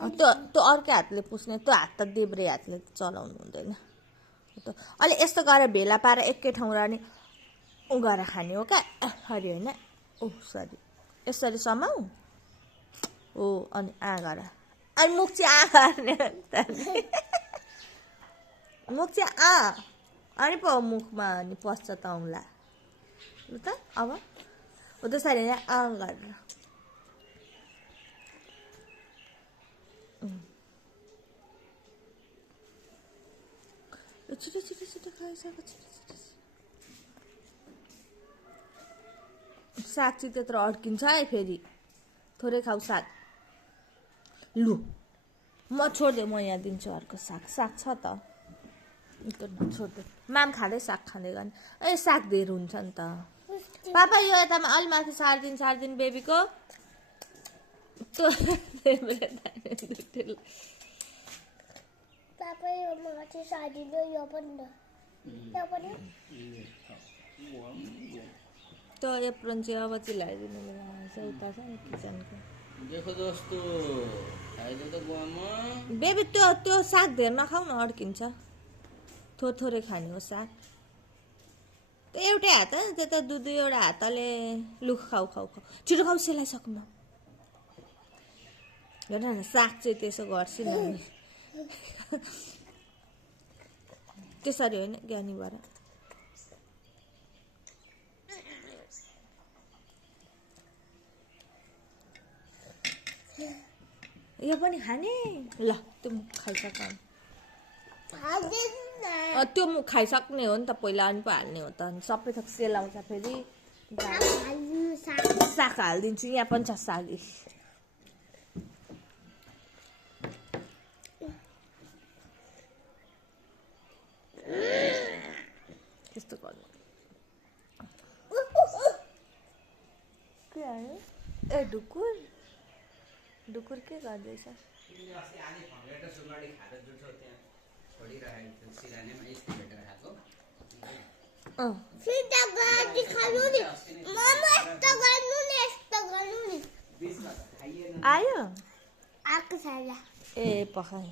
त्यो अर्कै हातले पुस्ने, त्यो हात त देब्रे हातले चलाउनु हुँदैन। अलि यस्तो गरेर भेला पारेर एकै ठाउँ रहने उ गरेर खाने हो क्या। सरी होइन, ओह सरी, यसरी समाऊ हो, अनि गर, अनि मुख चाहिँ गर्ने मुख चाहिँ अनि पो मुखमा अनि पस्छ त औँला। ल त अब हो त्यसरी नै गरेर छिटो छिटो छिटो खाइसक्यो, छिटो छिटो। साग चाहिँ त्यत्रो अड्किन्छ है फेरि, थोरै खाऊ साग। लु म छोडिदिएँ, म यहाँ दिन्छु अर्को साग। साग छ त, छोडिदिएँ। माम खाँदै साग खाँदै गर्ने। ए साग धेर हुन्छ नि त पापा। यो यतामा अलि माथि सारिदिनु बेबीको त्यो पापा यो माथि सारिदिनु, यो पनि त, यो पनि त्यो एप्रोन चाहिँ अब चाहिँ ल्याइदिनु उता छ नि किचनको। देखो दोस्तो खाइदे त बुवामा। बेबी त्यो साग धेर नखाउ न, अड्किन्छ। थोरै खाने हो साग। त्यो एउटै हात त्यो त दुईवटा हातले लु खाऊ खाऊ खाऊ, छिटो खाऊ, सेलाइसक्नु। हेर न साग चाहिँ त्यसो गर्छु नि त्यसरी होइन ज्ञानीबाट। यो पनि खाने ल, त्यो मुख खाइसक्नु। त्यो मुख खाइसक्ने हो नि त, पहिला अनि पो हाल्ने हो त, सबै थोक सेलाउँछ फेरि। साग हालिदिन्छु, यहाँ पनि छ साग। त्यस्तो गर्नु के आयो? ए ढुकुर ढुकुर के गर्दैछ? आयो आएको छ। ए पखाइ